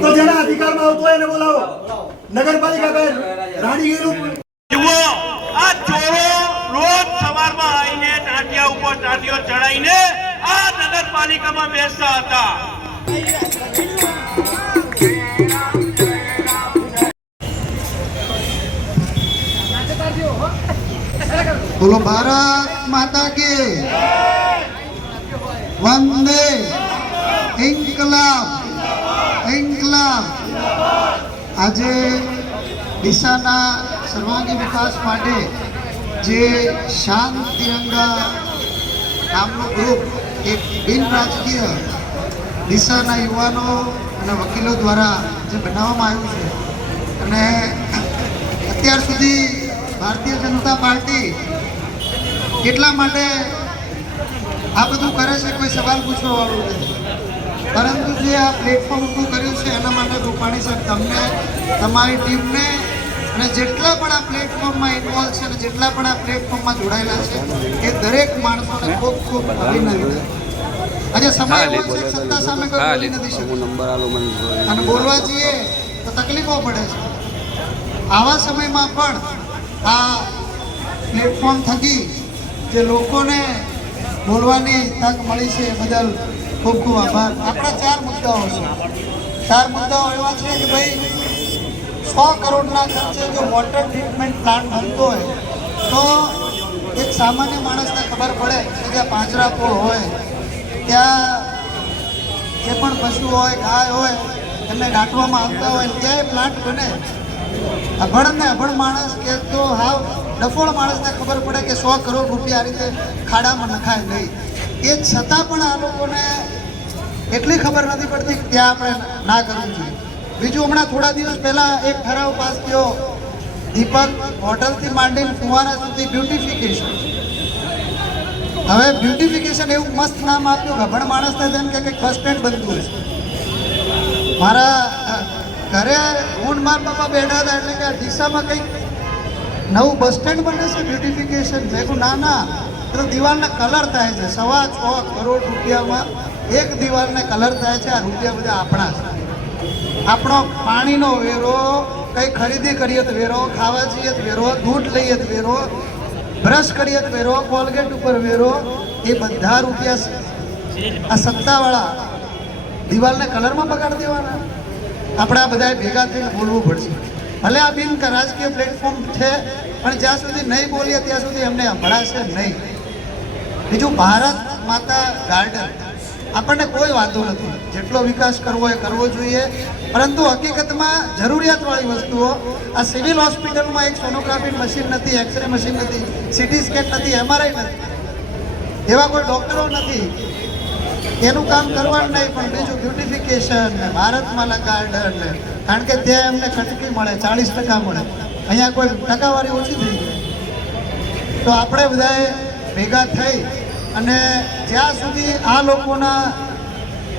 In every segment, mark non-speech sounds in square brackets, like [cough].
તો જેના અધિકારમાં આવતો હોય એને બોલાવો. નગરપાલિકા બેન રાણીગીરું જુઓ આ ચોરો રોજ સવારમાં આવીને ટાંટિયા ઉપર ટાંટિયો ચડાવીને આ નગરપાલિકામાં બેસતા હતા. બોલો ભારત માતા કે વંદે ઇન્કલાબ. ઇન્કલાબ આજે ડીસાના સર્વાંગી વિકાસ માટે જે શાન તિરંગા નામનું ગ્રુપ એક બિન રાજકીય ડીસાના યુવાનો અને વકીલો દ્વારા જે બનાવવામાં આવ્યું છે. અને અત્યાર સુધી ભારતીય જનતા પાર્ટી કેટલા માટે આ બધું કરે છે, કોઈ સવાલ પૂછવા નથી. પરંતુ જે આ પ્લેટફોર્મ ઊભું કર્યું છે એના માટે રૂપાણી સાહેબ તમને તમારી ટીમને અને જેટલા પણ આ પ્લેટફોર્મમાં ઇન્વોલ્વ છે અને જેટલા પણ આ પ્લેટફોર્મમાં જોડાયેલા છે એ દરેક માણસોને ખૂબ ખૂબ અભિનંદન. આજે સમય એવો છે સત્તા સામે કોઈ બોલી નથી શકતું. અને બોલવા જઈએ તો તકલીફો પડે છે. આવા સમયમાં પણ આ પ્લેટફોર્મ થકી જે લોકોને બોલવાની તક મળી છે એ બદલ ખૂબ ખૂબ આભાર. આપણા ચાર મુદ્દાઓ છે. ચાર મુદ્દાઓ એવા છે કે ભાઈ, સો કરોડના ખર્ચે જો વોટર ટ્રીટમેન્ટ પ્લાન્ટ બનતો હોય, તો એક સામાન્ય માણસને ખબર પડે કે જ્યાં પાંજરાપોળ હોય, ત્યાં જે પણ પશુ હોય, ગાય હોય, એમને દાટવામાં આવતા હોય ક્યાંય પ્લાન્ટ બને. અભણ ને અભણ માણસ કે તો હાવ ડફોળ માણસને ખબર પડે કે સો કરોડ રૂપિયા આ રીતે ખાડામાં નખાય નહીં. એ છતાં પણ આ લોકોને એટલી ખબર નથી પડતી કે ત્યાં આપણે ના કરવું જોઈએ. બીજું, હમણાં થોડા દિવસ પહેલા એક ઠરાવ પાસ થયો. દીપક હોટલથી માંડીને ફુવારા સુધી બ્યુટિફિકેશન હવે બ્યુટિફિકેશન એવું મસ્ત નામ આપ્યું, ગભણ માણસને જેમ કે કંઈક બસ સ્ટેન્ડ બનતું હશે મારા ઘરે હું મારા પપ્પા બેઠા હતા એટલે કે આ દિશામાં કંઈક નવું બસ સ્ટેન્ડ બને છે બ્યુટિફિકેશન મેં કહું ના ના, તો દિવાલના કલર થાય છે. સવા છ કરોડ રૂપિયામાં એક દિવાલને કલર થાય છે, આ રૂપિયા બધા આપણા છે. આપણો પાણીનો વેરો કંઈ ખરીદી કરીએ તો વેરો, ખાવા જઈએ તો વેરો, દૂધ લઈએ તો વેરો બ્રશ કરીએ તો વેરો, કોલગેટ ઉપર વેરો, એ બધા રૂપિયા છે. આ સત્તાવાળા દિવાલને કલરમાં બગાડી દેવાના. આપણે આ બધાએ ભેગા થઈને બોલવું પડશે. ભલે આ બિન રાજકીય પ્લેટફોર્મ છે, પણ જ્યાં સુધી નહીં બોલીએ ત્યાં સુધી અમને સંભળાશે નહીં. બીજું ભારત માતા ગાર્ડન આપણને કોઈ વાંધો નથી. જેટલો વિકાસ કરવો એ કરવો જોઈએ. પરંતુ હકીકતમાં જરૂરિયાતવાળી વસ્તુઓ, આ સિવિલ હોસ્પિટલમાં એક સોનોગ્રાફી મશીન નથી, એક્સરે મશીન નથી, સિટી સ્કેન નથી, એમઆરઆઈ નથી. એવા કોઈ ડૉક્ટરો નથી. એનું કામ કરવાનું નહીં, પણ બીજું બ્યુટિફિકેશન ને ભારતમાલા ગાર્ડન કારણ કે ત્યાં એમને કટકી મળે, ચાળીસ ટકા મળે. અહીંયા કોઈ ટકાવારી ઓછી થઈ ગઈ તો આપણે બધાએ ભેગા થઈ અને જ્યાં સુધી આ લોકોના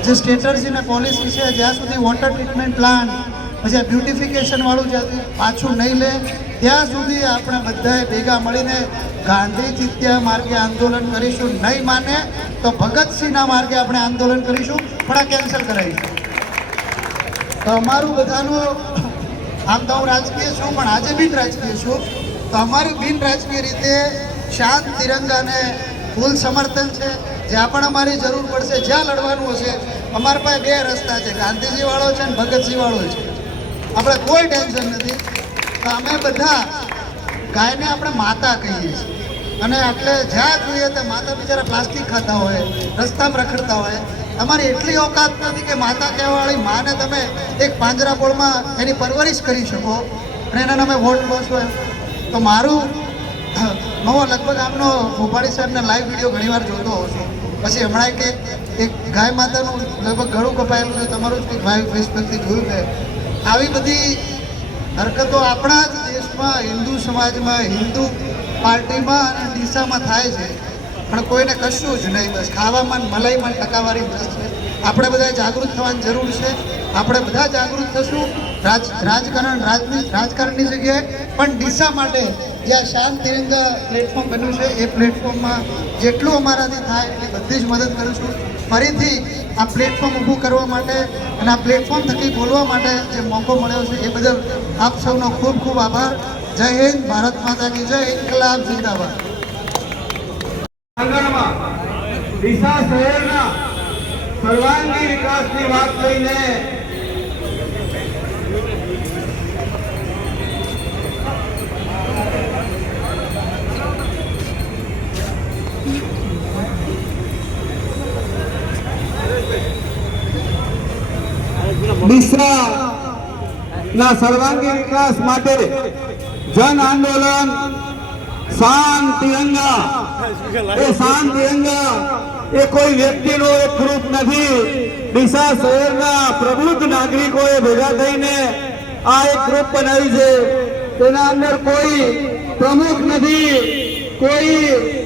જે સ્ટ્રેટર્જી ને પોલિસી છે, જ્યાં સુધી વોટર ટ્રીટમેન્ટ પ્લાન પછી આ બ્યુટિફિકેશનવાળું જ્યાંથી જ્યાં પાછું નહીં લે, ત્યાં સુધી આપણે બધાએ ભેગા મળીને ગાંધી ચિત્યા માર્ગે આંદોલન કરીશું. નહીં માને તો ભગતસિંહના માર્ગે આપણે આંદોલન કરીશું, પણ આ કેન્સલ કરાવીશું. તો અમારું બધાનું, આમ તો હું રાજકીય છું, પણ આજે બિન રાજકીય છું. તો અમારું બિન રાજકીય રીતે શાંત તિરંગાને ફૂલ સમર્થન છે. જ્યાં પણ અમારી જરૂર પડશે, જ્યાં લડવાનું હશે, અમારા પાસે બે રસ્તા છે. ગાંધીજી વાળો છે અને ભગતસિંહ વાળો છે. આપણે કોઈ ટેન્શન નથી. તો અમે બધા ગાયને આપણે માતા કહીએ છીએ. અને એટલે જ્યાં જોઈએ ત્યાં માતા બિચારા પ્લાસ્ટિક ખાતા હોય રસ્તામાં રખડતા હોય. અમારી એટલી ઓકાત નથી કે માતા કહેવાવાળી માને તમે એક પાંજરાપોળમાં એની પરવરિશ કરી શકો અને એના તમે વોટ લો છો એમ. તો મારું [coughs] હું લગભગ આમનો ભોપાળી સાહેબને લાઈવ વીડિયો ઘણીવાર જોતો હોઉં છું. પછી હમણાં કે એક ગાય માતાનું લગભગ ગળું કપાયેલું છે, તમારું જ ભાઈ ફેસબુકથી જોયું છે. આવી બધી હરકતો આપણા જ દેશમાં, હિન્દુ સમાજમાં, હિન્દુ પાર્ટીમાં અને ડીસામાં થાય છે. પણ કોઈને કશું જ નહીં, બસ ખાવામાં મલાઈમાં ટકાવારી બસ છે. આપણે બધા જાગૃત થવાની જરૂર છે. આપણે બધા જાગૃત થશું. રાજ, રાજકારણ રાજકારણની જગ્યાએ. પણ દિશા માટે જ્યાં શાંત તિરંગા પ્લેટફોર્મ બન્યું છે, એ પ્લેટફોર્મમાં જેટલું અમારાથી થાય એટલી બધી જ મદદ કરીશું ફરીથી આ પ્લેટફોર્મ ઊભું કરવા માટે અને આ પ્લેટફોર્મ થકી બોલવા માટે જે મોકો મળ્યો છે, એ બદલ આપ સૌનો ખૂબ ખૂબ આભાર. જય હિન્દ, ભારત માતા કી જય. ઇન્કલાબ જિંદાબાદ. દિશા શહેરના સર્વાંગી વિકાસની વાત લઈને ડીસાના સર્વાંગી વિકાસ માટે જન આંદોલન શાંતિ તિરંગા એ શાંતિ તિરંગા એ કોઈ વ્યક્તિનો એક ગ્રુપ નથી. ડીસા શહેરના પ્રબુદ્ધ નાગરિકોએ ભેગા થઈને આ એક ગ્રુપ બનાવી છે. તેના અંદર કોઈ પ્રમુખ નથી. કોઈ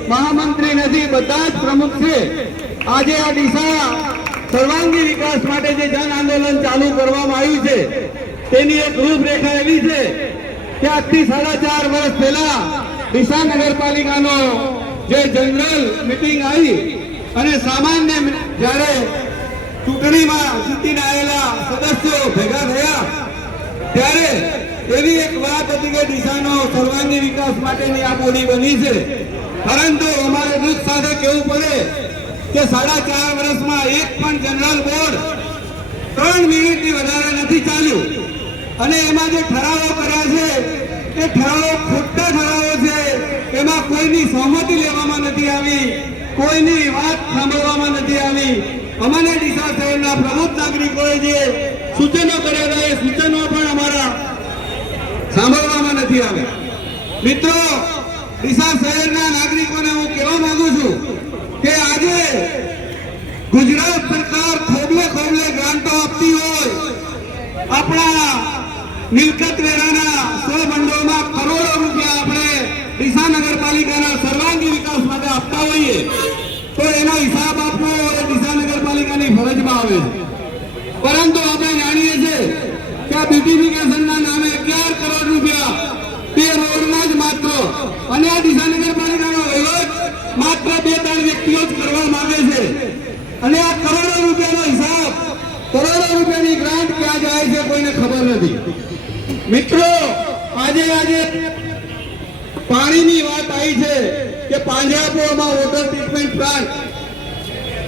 મહામંત્રી નથી. બધા જ પ્રમુખ છે. આજે આ ડીસા સર્વાંગી વિકાસ માટે જે જન આંદોલન ચાલુ કરવામાં આવ્યું છે, તેની એક રૂપરેખા એવી છે કે આજથી સાડા ચાર વર્ષ પહેલા ડીસા નગરપાલિકાનો જે જનરલ મિટિંગ આવી અને સામાન્ય જ્યારે ચૂંટણીમાં જીતીને આવેલા સદસ્યો ભેગા થયા, ત્યારે એવી એક વાત હતી કે ડીસાનો સર્વાંગી વિકાસ માટેની આ બોડી બની છે. પરંતુ અમારે દૂધ સાથે કહેવું પડે કે સાડા ચાર વર્ષમાં એક પણ જનરલ બોર્ડ ત્રણ મિનિટથી વધારે નથી ચાલ્યું. અને એમાં જે ઠરાવો કર્યા છે, એ ઠરાવો ખોટા ઠરાવો છે. એમાં કોઈની સહમતિ લેવામાં નથી આવી, કોઈની વાત સાંભળવામાં નથી આવી. અમને ડીસા શહેરના પ્રમુખ નાગરિકોએ જે સૂચનો કર્યા એ સૂચનો પણ અમારા સાંભળવામાં નથી આવ્યા. મિત્રો, ડીસા શહેરના નાગરિકોને હું કહેવા માંગુ છું કે આજે ગુજરાત સરકાર ખોબલે ખોબલે ગ્રાન્ટો આપતી હોય, આપણા મિલકત વેરાના સો ભંડોળમાં કરોડો રૂપિયા આપણે ડીસા નગરપાલિકાના સર્વાંગી વિકાસ માટે આપતા હોઈએ, તો એનો હિસાબ આપવો એ ડીસા નગરપાલિકાની ફરજમાં આવે છે. પરંતુ આપણે જાણીએ છીએ કે આ બ્યુટિફિકેશનના નામે અગિયાર કરોડ રૂપિયા તે રોડના જ માત્ર, અને આ ડીસા નગરપાલિકાનો વહીવટ માત્ર બે જ કરવા માંગે છે. અને આ કરોડો રૂપિયાનો હિસાબ કરોડો રૂપિયાની ગ્રાન્ટ ક્યાં જાય છે કોઈને ખબર નથી. મિત્રો, આજે આજે પાણીની વાત આવી છે કે પાંજરાપોળમાં વોટર ટ્રીટમેન્ટ પ્લાન્ટ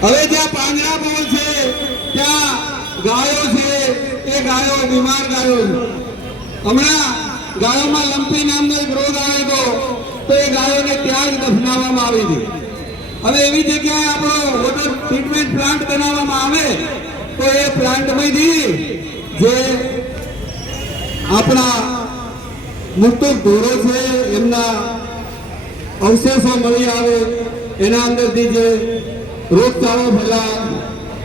હવે જ્યાં પાંજરાપોળ છે, ત્યાં ગાયો છે, એ ગાયો બીમાર ગાયો છે. હમણાં ગાયોમાં લંપી નામનો એક રોગ આવ્યો હતો તો એ ગાયોને ત્યાં જ દફનાવવામાં આવી હતી હવે એવી જગ્યાએ આપણો વોટર ટ્રીટમેન્ટ પ્લાન્ટ બનાવવામાં આવે, તો એ પ્લાન્ટમાંથી જે આપણા મૃતક ઢોરો છે, એમના અવશેષો મળી આવે, એના અંદરથી જે રોગચાળો ફેલાય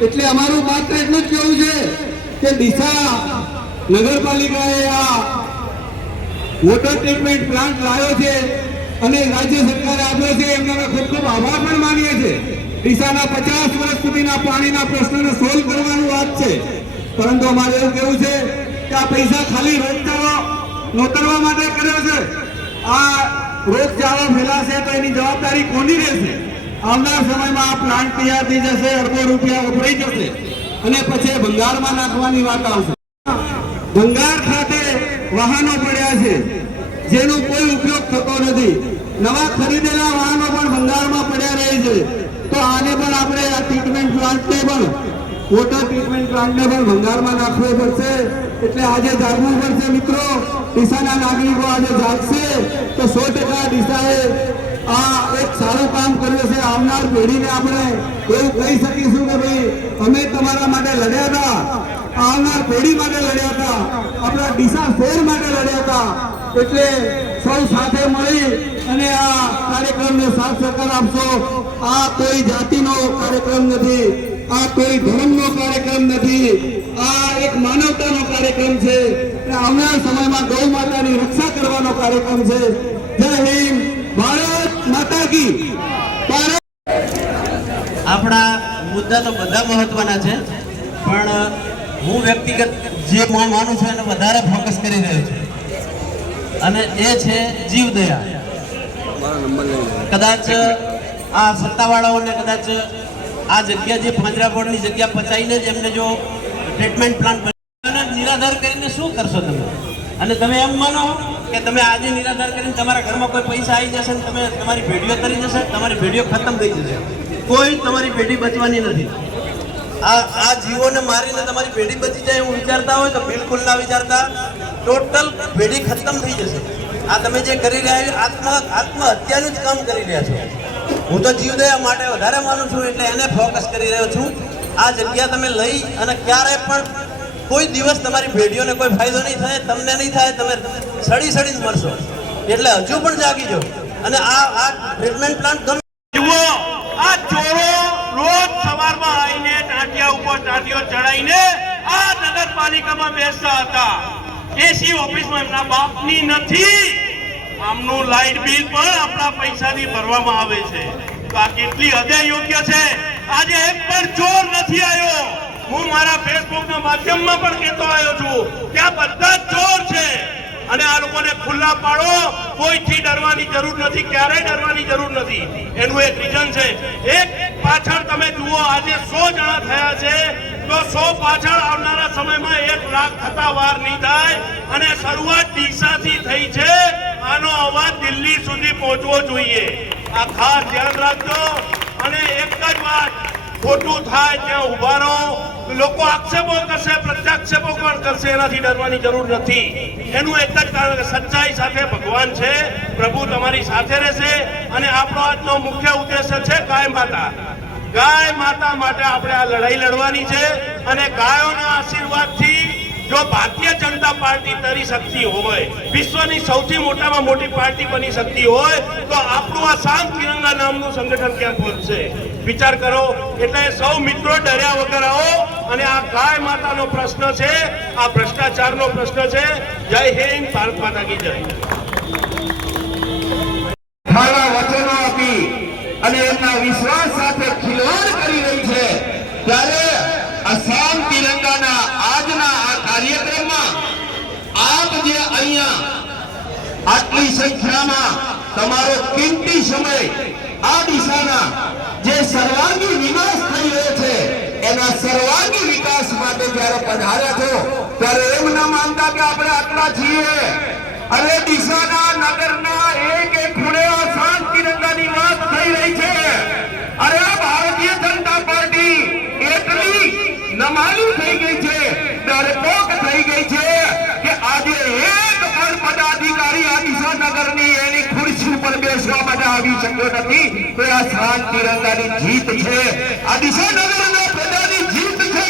એટલે અમારું માત્ર એટલું જ કહેવું છે કે દિશા નગરપાલિકાએ આ વોટર ટ્રીટમેન્ટ પ્લાન્ટ લાવ્યો છે અને રાજ્ય સરકારે આપ્યો છે, એમના ખૂબ ખૂબ આભાર પણ માનીએ છીએ. ડીસાના પચાસ વર્ષ સુધીના પાણીના પ્રશ્નને સોલ્વ કરવાનું વાત છે. પરંતુ અમારે એવું કેવું છે કે આ પૈસા ખાલી રોગચાળો નોતરવા માટે કર્યો છે. આ રોગચાળો ફેલાશે તો એની જવાબદારી કોની રહેશે? આવનાર સમયમાં આ પ્લાન્ટ તૈયાર થઈ જશે, અડધો રૂપિયા વપરાઈ જશે અને પછી ભંગારમાં નાખવાની વાત આવશે. ભંગાર ખાતે વાહનો પડ્યા છે. જેનો કોઈ ઉપયોગ થતો નથી. નવા ખરીદેલા વાહનો પણ ભંગારમાં પડ્યા રહે છે. તો આને પણ આપણે આ ટ્રીટમેન્ટ પ્લાન્ટને પણ વોટર ટ્રીટમેન્ટ પ્લાન્ટને પણ ભંગારમાં નાખવો પડશે. એટલે આજે જાગવું પડશે મિત્રો. ડીસાના નાગરિકો આજે જાગશે. તો સો ટકા ડીસાએ આ એક સારું કામ કર્યું છે. આવનાર પેઢીને આપણે એવું કહી શકીશું કે ભાઈ, અમે તમારા માટે લડ્યા હતા. આવનાર પેઢી માટે લડ્યા હતા. આપણા ડીસા શહેર માટે લડ્યા હતા. એટલે સૌ સાથે મળી અને આ કાર્યક્રમને સાથ સહકાર આપશો. આ કોઈ જાતિનો કાર્યક્રમ નથી, આ કોઈ ધર્મનો કાર્યક્રમ નથી, આ એક માનવતાનો કાર્યક્રમ છે. આવનાર સમયમાં ગૌ માતાની રક્ષા કરવાનો કાર્યક્રમ છે. જય હિન્દ, ભારત માતા કી. આપણા મુદ્દા તો બધા મહત્વના છે, પણ હું વ્યક્તિગત જે હું માનું છું એને વધારે ફોકસ કરી રહ્યો છું. અને એ છે જીવદયા કદાચ આ સત્તાવાળાઓને કદાચ આ જગ્યા જે પાંજરાપોળની જગ્યા પચાવીને જ એમને જો ટ્રીટમેન્ટ પ્લાન નિરાધાર કરીને શું કરશો તમે? અને તમે એમ માનો કે તમે આજે નિરાધાર કરીને તમારા ઘરમાં કોઈ પૈસા આવી જશે ને તમે તમારી ભેડીઓ કરી જશે તમારી ભેડીઓ ખતમ થઈ જશે. કોઈ તમારી પેઢી બચવાની નથી. આ આ જીવોને મારીને તમારી પેઢી બચી જાય એવું વિચારતા હોય તો બિલકુલ ના વિચારતા. ટોટલ પેઢી ખતમ થઈ જશે. આ તમે જે કરી રહ્યા આત્મ, આત્મહત્યાનું જ કામ કરી રહ્યા છો. હું તો જીવદયા માટે વધારે માનું છું, એટલે એને ફોકસ કરી રહ્યો છું. આ જગ્યા તમે લઈ અને ક્યારે પણ કોઈ દિવસ તમારી પેઢીઓને કોઈ ફાયદો નહીં થાય, તમને નહીં થાય, તમે સડી સડીને મરશો. એટલે હજુ પણ જાગી જાઓ. અને આ આ ટ્રીટમેન્ટ પ્લાન્ટ ગમે જુઓ, આ ચોરો રોજ સવારમાં આવીને ટાંટિયા ઉપર ટાંટિયો ચડાવીને આ નગરપાલિકામાં બેસતા હતા. એસી ઓફિસમાં એમના બાપની નથી. આમનું લાઇટ બિલ પણ આપણા પૈસાથી ભરવામાં આવે છે. તો આ કેટલી હદે યોગ્ય છે? આજે એક પણ ચોર નથી આવ્યો. હું મારા ફેસબુકના માધ્યમમાં પણ કહેતો આવ્યો છું કે આ બધા ચોર છે. અને આ લોકોને ખુલ્લા પાડો. કોઈથી ડરવાની જરૂર નથી, ક્યારેય ડરવાની જરૂર નથી. એનું એક રીઝન છે. એક પાછળ તમે જુઓ, આજે સો જણા થયા છે. તો સો પાછળ આવનારા સમયમાં એક લાખ થતા વાર નહીં થાય અને શરૂઆત દિશાથી થઈ છે. આનો અવાજ દિલ્હી સુધી પહોંચવો જોઈએ. આ ખાસ ધ્યાન રાખજો. અને એક જ વાત, ખોટું થાય ત્યાં ઊભા રહો. લોકો આક્ષેપો કરશે, પ્રત્યાક્ષેપો પણ કરશે. એનાથી ડરવાની જરૂર નથી. એનું એક જ કારણ કે સચ્ચાઈ સાથે ભગવાન છે. પ્રભુ તમારી સાથે રહેશે. અને આપણો આજનો મુખ્ય ઉદ્દેશ્ય છે ગાય માતા. ગાય માતા માટે આપણે આ લડાઈ લડવાની છે અને ગાયોના આશીર્વાદથી જો ભારતીય જનતા પાર્ટી તરી શકતી હોય, વિશ્વની સૌથી મોટામાં મોટી પાર્ટી બની શકતી હોય, તો આપણું આ શાંત તિરંગા નામનું સંગઠન ક્યાં પહોંચશે? વિચાર કરો, એટલે સૌ મિત્રો ડર્યા વગર આવો અને આ ગાય માતાનો પ્રશ્ન છે, આ ભ્રષ્ટાચારનો પ્રશ્ન છે. જય હિન્દ, ભારત માતા કી જય ખારા વચનો આપી અને એમના વિશ્વાસ સાથે ખિલવાડ કરી રહી છે ત્યારે અસામ તિરંગાના આજના આ કાર્યક્રમમાં આપ જે અહીંયા આટલી સંખ્યામાં તમારો કિંમતી સમય આ દિશાના જે સર્વાંગી વિકાસ થઈ રહ્યો છે, એના સર્વાંગી વિકાસ માટે જ્યારે પધાર્યા છો, ત્યારે એમ ના માનતા કે આપણે આટલા છીએ. અરે દિશાના નગરના એક એક ખૂણે આ શાંત તિરંગાની વાત થઈ રહી છે. અરે ભારતીય જનતા પાર્ટી એટલી નમાલી થઈ ગઈ છે ડરપોક થઈ ગઈ છે કે આજે એક પણ પદાધિકારી આ દિશા નગરની એની ખુરશી ઉપર બેસવા માટે આવી નથી. તો આ સાત તિરંગાની જીત છે? આ દિશા નગરના પ્રજાની જીત છે.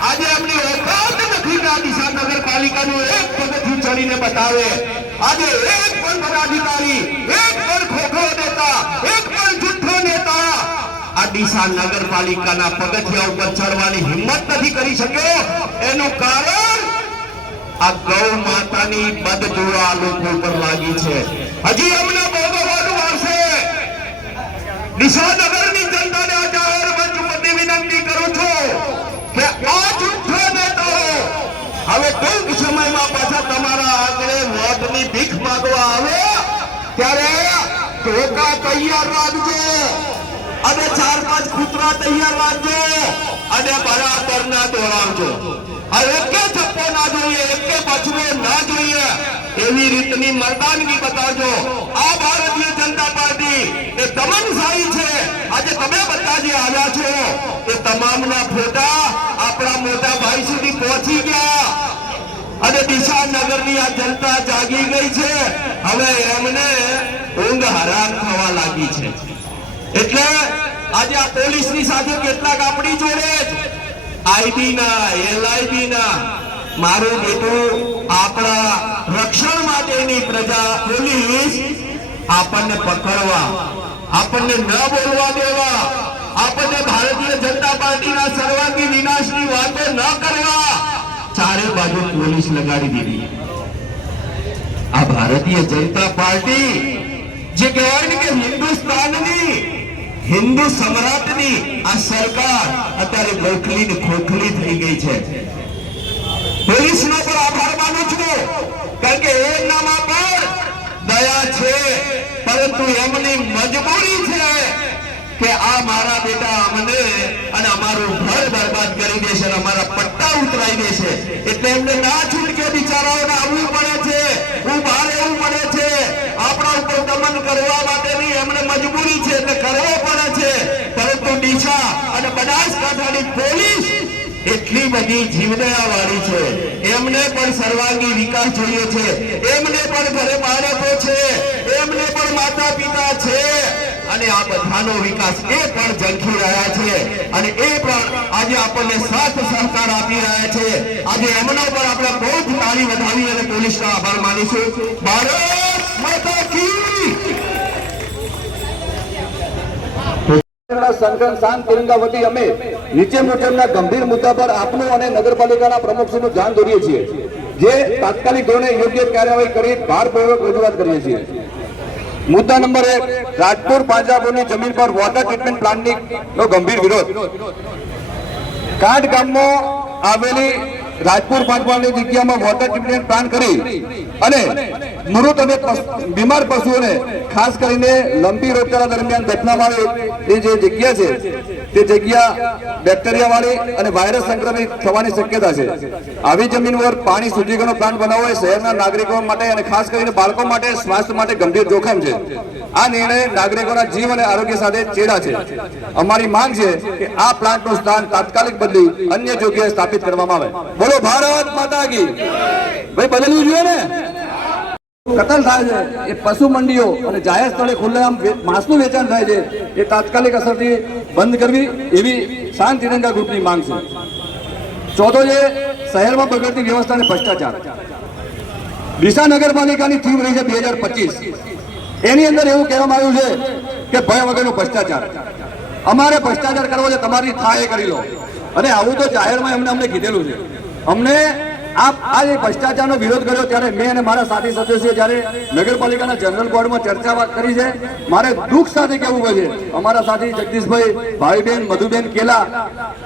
આજે એમની ઓકાત નથી કે આ દિશા નગરપાલિકાનું એક પગથિયું ચડીને બતાવે. આજે એક પણ પદાધિકારી, એક પણ ખોખો નેતા, એક પણ જુઠ્ઠો નેતા આ ડીસા નગરપાલિકાના પગથિયા ઉપર ચડવાની હિંમત નથી કરી શક્યો. એનું કારણ આ ગૌ માતાની બદદુઆ લોકો ઉપર લાગી છે. હજી અમને ભોગવવાનું આવશે દિશાનગરની જનતાને આ જાહેર વિનંતી કરું છું કે આ જુઠ્ઠો નેતાઓ હવે કોઈક સમયમાં પાછા તમારા આગળ વોટની ભીખ માંગવા આવે, ત્યારે ધોકા તૈયાર રાખજો. અને ચાર પાંચ કૂતરા તૈયાર રાખજો. અને બરાબર ના દોડાવજો. ના ના મર્દાનગી બતાવજો. આ ભારતીય જનતા પાર્ટી એ દમનશાહી છે. આજે તમે બધા જે આવ્યા છો, એ તમામના ફોટા આપણા મોટા ભાઈ સુધી પહોંચી ગયા. અને દિશા નગરની આ જનતા જાગી ગઈ છે. હવે એમને ઊંઘ હરામ થવા લાગી છે. એટલે આજે આ પોલીસની સાથે કેટલાક આપણી જોડે આઈબી એલઆઈબીના. મારું બેટું આપણા રક્ષણ માટેની પ્રજા પોલીસ આપણને પકડવા, આપણને ન બોલવા દેવા, આપણને ભારતીય જનતા પાર્ટીના સર્વાંગી વિનાશની વાતો ન કરવા, ચારે બાજુ પોલીસ લગાડી દીધી. આ ભારતીય જનતા પાર્ટી, જે કહેવાય ને કે હિન્દુસ્તાનની હિન્દુ સમ્રાટની આ સરકાર અત્યારે ગોખલી ને ખોખલી થઈ ગઈ છે. પોલીસનો પણ આભાર માનું છું, કારણ કે એમનામાં પણ દયા છે. પરંતુ એમની મજબૂરી છે કે આ મારા બેટા અમને અને અમારું ઘર બરબાદ કરી દેશે અને અમારા પટ્ટા ઉતરાઈ દેશે એટલે એમને ના છૂટકે બિચારાઓને આવવું પડે છે. હું બહાર એવું પડે છે. આપણા ઉપર દમન કરવા માટેની એમને મજબૂરી છે એટલે કરવો પડે છે. પરંતુ ડીસા અને બનાસકાંઠાની પોલીસ એટલી બધી જીવદયા વાળી છે. એમને પણ સર્વાંગી વિકાસ જોઈએ છે. એમને પણ ઘરે બાળકો છે. એમને પણ માતા પિતા છે. અને આ બધાનો વિકાસ એ પણ ઝંખી રહ્યા છે. અને એ પણ આજે આપણને સાથ સહકાર આપી રહ્યા છે. આજે એમનો પણ આપણે બહુ જ તાળી વધાવી અને પોલીસનો આભાર માનીશું. ભારત માતા કી! જે તાત્કાલિક ધોરણે યોગ્ય કાર્યવાહી કરી ભારપૂર્વક રજૂઆત કરીએ છીએ. મુદ્દા નંબર એક, રાજપુર પાંજરાપુરની જમીન પર વોટર ટ્રીટમેન્ટ પ્લાન્ટની ગંભીર વિરોધ. કાંઠ ગામમાં આવેલી રાજપુર પાંચમાળની જગ્યામાં વોટર ટ્રીટમેન્ટ પ્લાન કરી અને મૃત અને બીમાર પશુઓને ખાસ કરીને લંબી રોગચાળા દરમિયાન દફનાવવા એ જે જગ્યા છે, તે જગ્યા બેક્ટેરિયા વાળી અને વાયરસ સંક્રમિત થવાની શક્યતા છે. આવી જમીન પર પાણી શુદ્ધિકરણનો પ્લાન્ટ બનાવવો એ શહેરના નાગરિકો માટે અને ખાસ કરીને બાળકો માટે સ્વાસ્થ્ય માટે ગંભીર જોખમ છે. આ નિર્ણય નાગરિકોના જીવ અને આરોગ્ય સાથે ચેડા છે. અમારી માંગ છે કે આ પ્લાન્ટનું સ્થાન તાત્કાલિક બદલી અન્ય જગ્યાએ સ્થાપિત કરવામાં આવે. બોલો ભારત માતા કી. ભાઈ બદલવું જોઈએ ને? કતલ થાય છે. એ પશુ મંડીઓ અને જાહેર સ્થળે ખુલ્લેઆમ માંસનું વેચાણ થાય છે. એ તાત્કાલિક અસરથી બંધ કરવી એવી શાંત તિરંગા ગ્રુપની માંગ છે. ચોથો છે, શહેરમાં બગડતી વ્યવસ્થા અને ભ્રષ્ટાચાર. ડીસા નગરપાલિકાની થીમ રહી છે બે હજાર પચીસ. એની અંદર એવું કહેવામાં આવ્યું છે કે ભય વગરનો ભ્રષ્ટાચાર. અમારે ભ્રષ્ટાચાર કરવો છે, તમારી થાય કરી લો. અને આવું તો જાહેરમાં એમને અમને કીધેલું છે. અમને આ જે ભ્રષ્ટાચારનો વિરોધ કર્યો ત્યારે મેં અને મારા સાથી સદસ્યો જ્યારે નગરપાલિકાના જનરલ બોર્ડમાં ચર્ચા કરી છે, મારે દુઃખ સાથે કહેવું પડે છે. અમારા સાથી જગદીશભાઈ, ભાઈબેન, મધુબેન કેલા,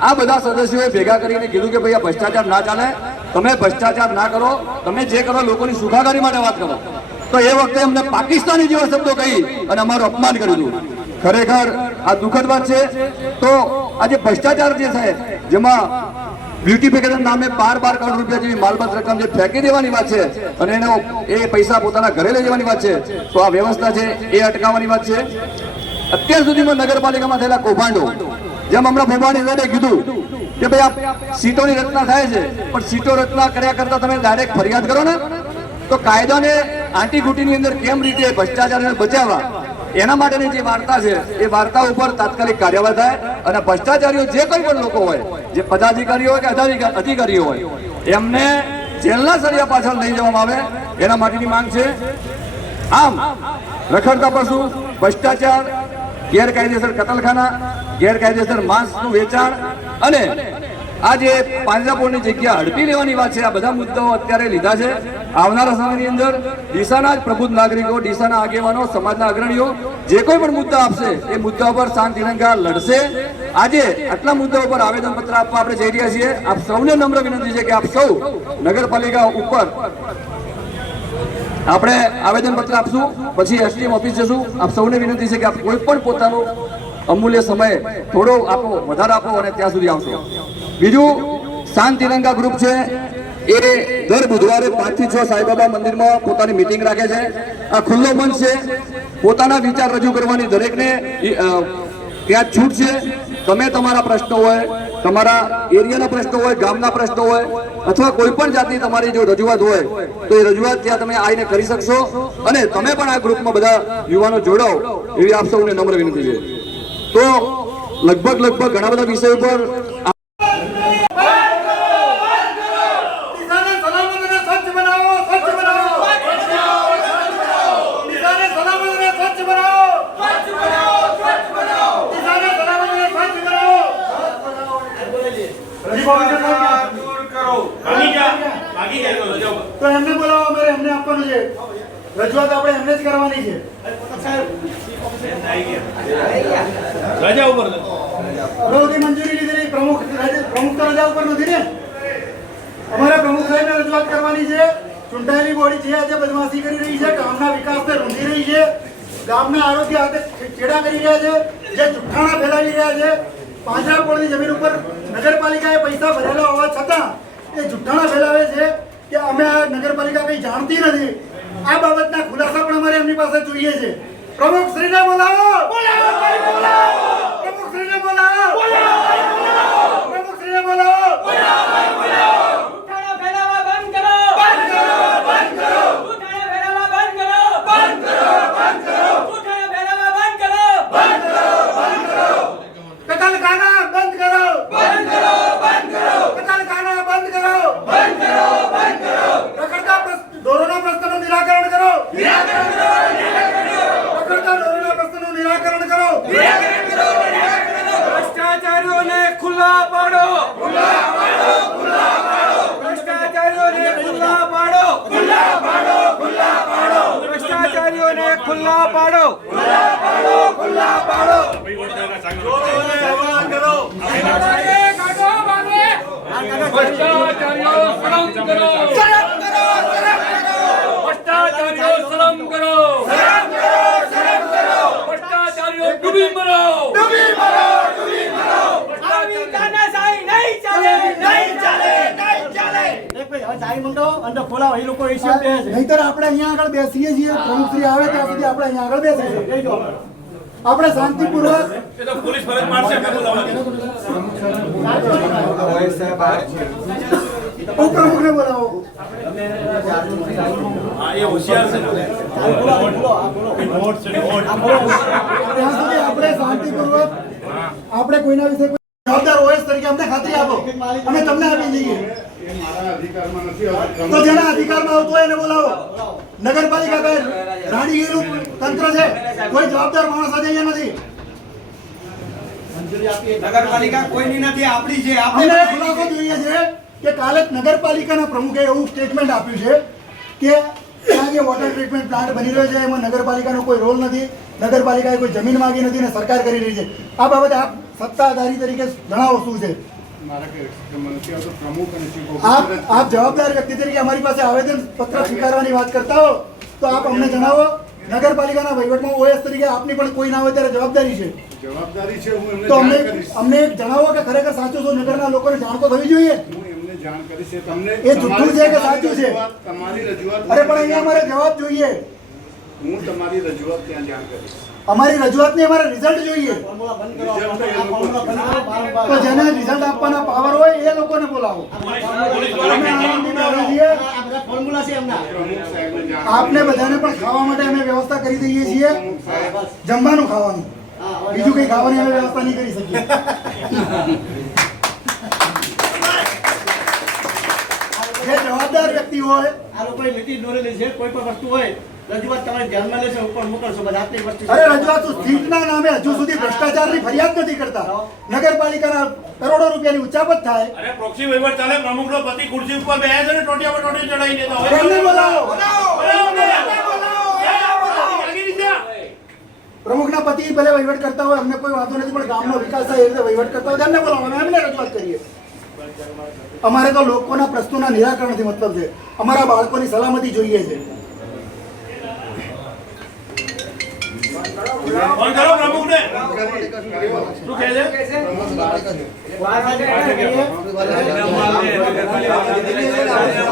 આ બધા સદસ્યોએ ભેગા કરીને કીધું કે ભાઈ આ ભ્રષ્ટાચાર ના ચાલે, તમે ભ્રષ્ટાચાર ના કરો, તમે જે કરો લોકોની સુખાકારી માટે વાત કરો. તો એ વખતે અમને પાકિસ્તાની જેવા શબ્દો કહી અને અમારું અપમાન કર્યું ખરેખર આ દુઃખદ વાત છે. તો આજે ભ્રષ્ટાચાર જે છે, જેમાં બ્યુટિફિકેશન નામે બાર બાર કરોડ રૂપિયા જેવી માલમત રકમ જે ફેંકી દેવાની વાત છે અને એનો એ પૈસા પોતાના ઘરે લઈ જવાની વાત છે, તો આ વ્યવસ્થા છે એ અટકાવવાની વાત છે. અત્યાર સુધીમાં નગરપાલિકામાં થયેલા કૌભાંડો, જેમ હમણાં ભૂમાની સાહેબે કીધું કે ભાઈ આ સીટોની રચના થાય છે, પણ સીટો રચના કર્યા કરતા તમે ડાયરેક્ટ ફરિયાદ કરો ને, તો કાયદાને આંટીઘૂંટીની અંદર કેમ રીતે ભ્રષ્ટાચારને બચાવવા એના માટેની જે વાર્તા છે, એ વાર્તા ઉપર તાત્કાલિક કાર્યવાહી થાય અને ભ્રષ્ટાચારીઓ જે કોઈ પણ લોકો હોય, જે પદાધિકારીઓ હોય કે અધિકારી- અધિકારીઓ હોય, એમને જેલના સળિયા પાછળ લઈ જવામાં આવે, એના માટેની માંગ છે. આમ, રખડતા પશુ, ભ્રષ્ટાચાર, ગેરકાયદેસર કતલખાના, ગેરકાયદેસર માંસનું વેચાણ અને આ જે પાંજરાપોળની જગ્યા હડપી લેવાની વાત છે. આ બધા મુદ્દાઓ અત્યારે લીધા છે. આવનારા સમયની અંદર ડીસાના જ પ્રબુદ્ધ નાગરિકો, ડીસાના આગેવાનો, સમાજના અગ્રણીઓ જે કોઈ પણ મુદ્દા આપશે, એ મુદ્દા પર શાંતિ તિરંગા લડશે. આજે આટલા મુદ્દાઓ પર આવેદનપત્ર આપવા આપણે જઈ રહ્યા છીએ. આપ સૌને નમ્ર વિનંતી છે કે આપ સૌ નગરપાલિકા ઉપર આપણે આવેદન પત્ર આપશું, પછી એસડીએમ ઓફિસ જશું. આપ સૌને વિનંતી છે કે આપ કોઈ પણ પોતાનો અમૂલ્ય સમય થોડો આપો, વધારે આપો અને ત્યાં સુધી આવશો. બીજું શાંત તિરંગા ગ્રુપ છે. એ દર બુધવારે પાંચથી છ સાંઈબાબા મંદિરમાં પોતાની મિટિંગ રાખે છે. આ ખુલ્લો મંચ છે. પોતાના વિચાર રજૂ કરવાની દરેકને ત્યાં છૂટ છે. તમે તમારા પ્રશ્નો હોય, તમારા એરિયાના પ્રશ્નો હોય, ગામના પ્રશ્નો હોય, અથવા કોઈ પણ જાતની તમારી જો રજૂઆત હોય, તો એ રજૂઆત ત્યાં તમે આવીને કરી શકશો. અને તમે પણ આ ગ્રુપમાં બધા યુવાનો જોડાઓ, એવી આપ સૌને નમ્ર વિનંતી છે. તો લગભગ લગભગ ઘણા બધા વિષયો પર ડીસાને સલામત અને સ્વચ્છ બનાવો સ્વચ્છ બનાવો ડીસાને સલામત અને સ્વચ્છ બનાવો ડીસાને સલામત અને સ્વચ્છ બનાવો હજી કોમિશન સાહેબ તો એમને બોલાવો અમારે એમને આપવાનું છે રજૂઆત આપણે એમને છે? કરવાની ઉપર પ્રવૃત્તિ મંજૂરી લીધેલી, પ્રમુખ પ્રમુખ તો રજા ઉપર નથી ને? અમારે પ્રમુખ સાહેબને રજૂઆત કરવાની છે. ચૂંટાયેલી બોડી છે આજે બદમાશી કરી રહી છે, ગામના વિકાસને રૂંધી રહી છે, ગામના આરોગ્ય હાથે ચેડા કરી રહ્યા છે, જે જુઠ્ઠાણા ફેલાવી રહ્યા છે. પાંજરાપોળની જમીન ઉપર નગરપાલિકાએ પૈસા ભરેલા હોવા છતાં એ જુઠ્ઠાણા ફેલાવે છે કે અમે આ નગરપાલિકા કંઈ જાણતી નથી. આ બાબતના ખુલાસા પણ અમારે એમની પાસે જોઈએ છે પ્રમુખ શ્રીને બોલાવો પ્રમુખ શ્રીને બોલાવો પ્રમુખ શ્રીને બોલાવો ઉઠાણા ફેલાવા બંધ કરો બંધ કરો બંધ કરો ઉઠાણા ફેલાવા બંધ કરો બંધ કરો બંધ કરો ઉઠાણા ફેલાવા બંધ કરો બંધ કરો બંધ કરો કતલખાના બંધ કરો બંધ કરો બંધ કરો કતલખાના બંધ કરો બંધ કરો બંધ કરો રખડતા પ્રશ્ન- ઢોરોના પ્રશ્નનું નિરાકરણ કરો. નિરાકરણ કરો નિરાકરણ કરો. રખડતા ઢોરોના પ્રશ્નનું નિરાકરણ કરો. નિરાકરણ કરો નિરાકરણ કરો. ભ્રષ્ટાચારીઓને ખુલ્લા પાડો. ખુલ્લા પાડો ખુલ્લા પાડો. ભ્રષ્ટાચારીઓને ખુલ્લા પાડો. ખુલ્લા પાડો ખુલ્લા પાડો. ભ્રષ્ટાચારીઓને ખુલ્લા પાડો. ખુલ્લા પાડો ખુલ્લા પાડો. ભાગે કાઢો ભાગે ભ્રષ્ટાચારીઓ કરો. કરો કરો. ભ્રષ્ટાચારીઓ સલામ કરો. સલામ કરો સલામ કરો. ભ્રષ્ટાચારીઓ ડૂબી મરો. ડૂબી મરો ડૂબી મરો. આવી તાનાશાહી નહીં ચાલે નહીં ચાલે નહીં ચાલે. નહીતર આપણે અહીંયા આગળ બેસીએ છીએ. પ્રમુખ આવે ત્યાં સુધી આપણે અહીંયા આગળ બેસીએ આપણે શાંતિપૂર્વક પોલીસ ફરજ પાડશે ઉપપ્રમુખને બોલાવો. એ હોશિયાર છે આપણે. શાંતિપૂર્વક આપણે કોઈના વિશે જવાબદાર ઓએસ તરીકે અમને ખાતરી આપો. અમે તમને આપી દઈએ. તો જેના અધિકારમાં આવતો એને બોલાવો. નગરપાલિકા કઈ રાણીગીરનું તંત્ર છે. કોઈ જવાબદાર માણસ આજે અહીંયા નથી. નગરપાલિકા કોઈની નથી આપણી છે. એ ખુલાસો જોઈએ છે કે કાલે નગરપાલિકાના પ્રમુખે એવું સ્ટેટમેન્ટ આપ્યું છે કે ત્યાં જે વોટર ટ્રીટમેન્ટ પ્લાન્ટ બની રહ્યો છે એમાં નગરપાલિકાનો કોઈ રોલ નથી નગરપાલિકાએ કોઈ જમીન માંગી નથી અને સરકાર કરી રહી છે. આ બાબતે આપ સત્તાધારી તરીકે જણાવો શું છે? આપ આપ જવાબદાર વ્યક્તિ તરીકે અમારી પાસે આવેદન પત્ર સ્વીકારવાની વાત કરતા હો તો આપ અમને જણાવો નગરપાલિકાના વહીવટમાં ઓએસ તરીકે આપની પણ કોઈ ના હોય ત્યારે જવાબદારી છે? જવાબદારી છે હું તો અમને અમને જણાવો કે ખરેખર સાચું શું? નગરના લોકોને જાણ તો થવી જોઈએ? જાણ કરી એ તમને એ જૂઠું છે કે સાચું છે? તમારી રજૂઆત અરે પણ અહીંયા અમારે જવાબ જોઈએ. હું તમારી રજૂઆત ત્યાં જાણ કરીશ અમારી રજૂઆતની અમારે રિઝલ્ટ જોઈએ. તો છે. જેને રિઝલ્ટ આપવાના પાવર હોય એ લોકોને બોલાવો. આપને બધાને પણ ખાવા માટે અમે વ્યવસ્થા કરી દઈએ છીએ. જમવાનું ખાવાનું. બીજું કઈ ખાવાની અમે વ્યવસ્થા નહીં કરી શકીએ. [laughs] જે જવાબદાર વ્યક્તિ હોય. આ લોકોએ નીતિ દોરેલી છે કોઈ પણ વસ્તુ હોય રજૂઆત તમારે ધ્યાનમાં લેશે ઉપર મોકલશો બધા આટલી વસ્તુ. અરે રજૂઆત સીટના નામે હજુ સુધી ભ્રષ્ટાચારની ફરિયાદ નથી કરતા. નગરપાલિકાના કરોડો રૂપિયાની ઉચાપત થાય. અરે પ્રોક્સી વહીવટ ચાલે પ્રમુખનો પતિ ખુરશી ઉપર બેસે છે ને ટોટિયા પર ટોટી ચડાવી દેતો હોય. એમને બોલાવો. પ્રમુખના પતિ ભલે વહીવટ કરતા હોય અમને કોઈ વાંધો નથી પણ ગામનો વિકાસ થાય એ રીતે વહીવટ કરતા હોય એમને બોલાવો અમે એમને રજૂઆત કરીએ. અમારે તો લોકોના પ્રશ્નોના નિરાકરણથી મતલબ છે. અમારા બાળકોની સલામતી જોઈએ છે.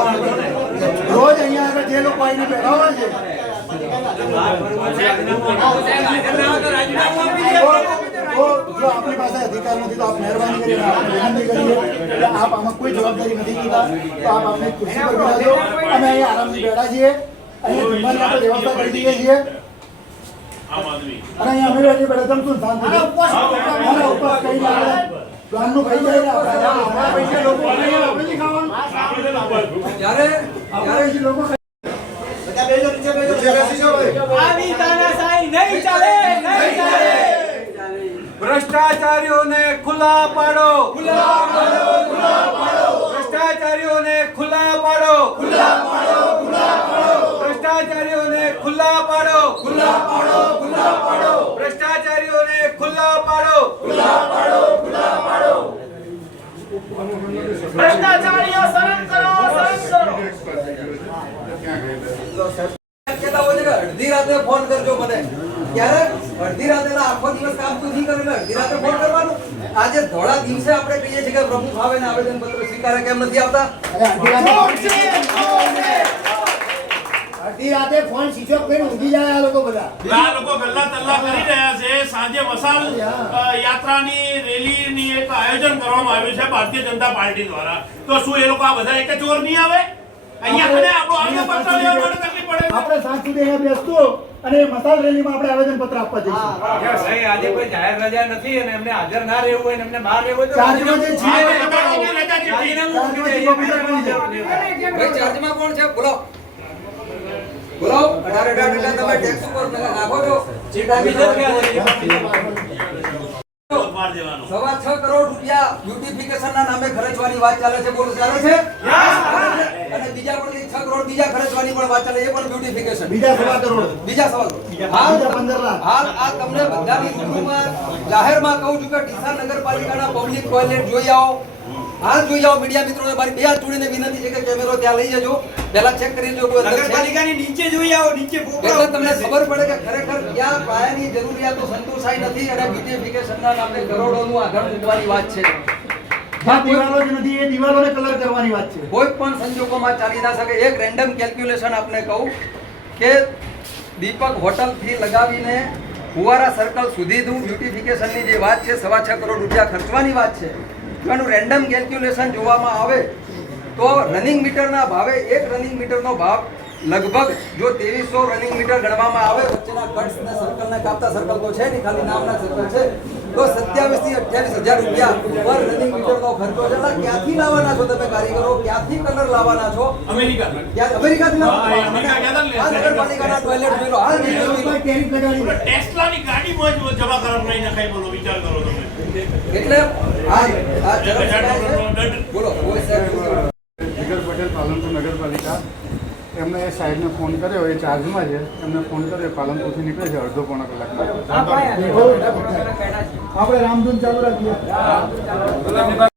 રોજ અહીંયા આગળ જે લોકો આવીને બેઠા હોય છે જો આપણી પાસે અધિકાર નથી તો આપ મહેરબાની કરીને વિનંતી કરીએ કે આપ આમાં કોઈ જવાબદારી નથી લીધા તો આપ આપની ખુરશી પર બેઠા અમે અહીંયા આરામથી બેઠા છીએ અહીંયા જમવાની આપણે વ્યવસ્થા કરી દઈએ છીએ અને અહીંયા અમે બેઠી બેઠા તમે શું શાંતિ ઉપવાસ કરીને આપણે ખાઈ જાય આપણે લોકો બેસો નીચે બેસો આવી તાનાશાહી નહીં ચાલે નહીં ચાલે. ભ્રષ્ટાચારીઓને ખુલ્લા પાડો. ખુલ્લા પાડો ખુલ્લા પાડો. ભ્રષ્ટાચારીઓને ખુલ્લા પાડો. ખુલ્લા પાડો ખુલ્લા પાડો. ભ્રષ્ટાચારીઓને ખુલ્લા પાડો. ખુલ્લા પાડો ખુલ્લા પાડો. ભ્રષ્ટાચારીઓને ખુલ્લા પાડો. ખુલ્લા પાડો ખુલ્લા પાડો. ભ્રષ્ટાચારીઓ શરણ કરો શરણ કરો. અડધી રાતે ફોન કરજો મને. ત્યારે અડધી રાતે આખો દિવસ કામ તો નહીં કરે અડધી રાતે ફોન કરવાનું. આજે ધોળા દિવસે આપણે કહીએ છીએ કે પ્રમુખ આવે ને આવેદન પત્ર સ્વીકારે કેમ નથી આવતા? અડધી રાતે ફોન સ્વિચ ઓફ કરીને ઊંઘી જાય આ લોકો બધા. આ લોકો ગલ્લા તલ્લા કરી રહ્યા છે. સાંજે મસાલ યાત્રાની રેલીની એક આયોજન કરવામાં આવ્યું છે ભારતીય જનતા પાર્ટી દ્વારા. તો શું એ લોકો આ બધા એક ચોર નહીં આવે? આપણો આવેદન પત્ર લેવા માટે તકલીફ પડે છે. આપણે સાંજ સુધી અહીંયા બેસતું અને મસાલ રેલીમાં આપણે આવેદન પત્ર આપવા જઈશું. આજે કોઈ જાહેર રજા નથી અને એમને હાજર ના રહેવું હોય એમને બહાર રહેવું હોય તો ચાર્જમાં કોણ છે? બોલો. બોલો. અઢાર અઢાર ટકા તમે ટેક્સ ઉપર નાખો છો. સવા કરોડ રૂપિયા બ્યુટિફિકેશન ના નામે ખર્ચવાની વાત ચાલે છે. બોલો ચાલે છે? વાત ચાલે એ પણ બ્યુટિફિકેશન બીજા સવા કરોડ. બીજા સવાલ હાલ બીજા પંદર લાખ. હાલ આ તમને બધાની રૂબરૂમાં જાહેરમાં કહું છું કે ડીસા નગરપાલિકાના પબ્લિક ટોયલેટ જોઈ આવો. હાલ જોઈ જાઓ મીડિયા મિત્રોને મારી બે હાથ જોડીને વિનંતી છે કે કેમેરો ત્યાં લઈ જજો. પહેલા ચેક કરી લેજો કોઈ નગરપાલિકાની નીચે જોઈ આવો નીચે એટલે તમને ખબર પડે કે ખરેખર ક્યાં પાયાની જરૂરિયાતો સંતોષાઈ નથી અને બ્યુટિફિકેશનના નામે કરોડોનું આગળ મૂકવાની વાત છે. દિવાલો જ નથી એ દિવાલોને કલર કરવાની વાત છે. કોઈ પણ સંજોગોમાં ચાલી ના શકે. એક રેન્ડમ કેલ્ક્યુલેશન આપને કહું કે દીપક હોટલથી લગાવીને ફુવારા સર્કલ સુધીનું બ્યુટિફિકેશનની જે વાત છે સવા છ કરોડ રૂપિયા ખર્ચવાની વાત છે. એનું રેન્ડમ કેલ્ક્યુલેશન જોવામાં આવે તો રનિંગ મીટરના ભાવે એક રનિંગ મીટરનો ભાવ લગભગ જો ત્રેવીસો રનિંગ મીટર ગણવામાં આવે વચ્ચેના કટ્સ ને સર્કલ ને કાપતા સર્કલ તો છે નહીં ખાલી નામના સર્કલ છે. તો સત્યાવીસથી અઠ્યાવીસ હજાર રૂપિયા પર રનિંગ મીટરનો ખર્ચો છે. ક્યાંથી લાવવાના છો તમે કારીગરો? ક્યાંથી કલર લાવવાના છો? અમેરિકા ક્યાં લાવવાના? અમેરિકા ગયા હતા ને. આ નગરપાલિકાના ટોયલેટ જોઈ હાલ નહીં જોઈ લો. ટેરિફ લગાડી ટેસ્લાની જમા કરાવ નહીં નખાય બોલો વિચાર કરો તમે. એટલે આ આ બોલો પટેલ પાલનપુર નગરપાલિકા. એમને એ સાહેબને ફોન કર્યો એ ચાર્જમાં છે એમને ફોન કર્યો પાલનપુરથી નીકળે છે અડધો પોણા કલાકમાં આપણે રામધૂન ચાલુ રાખીએ.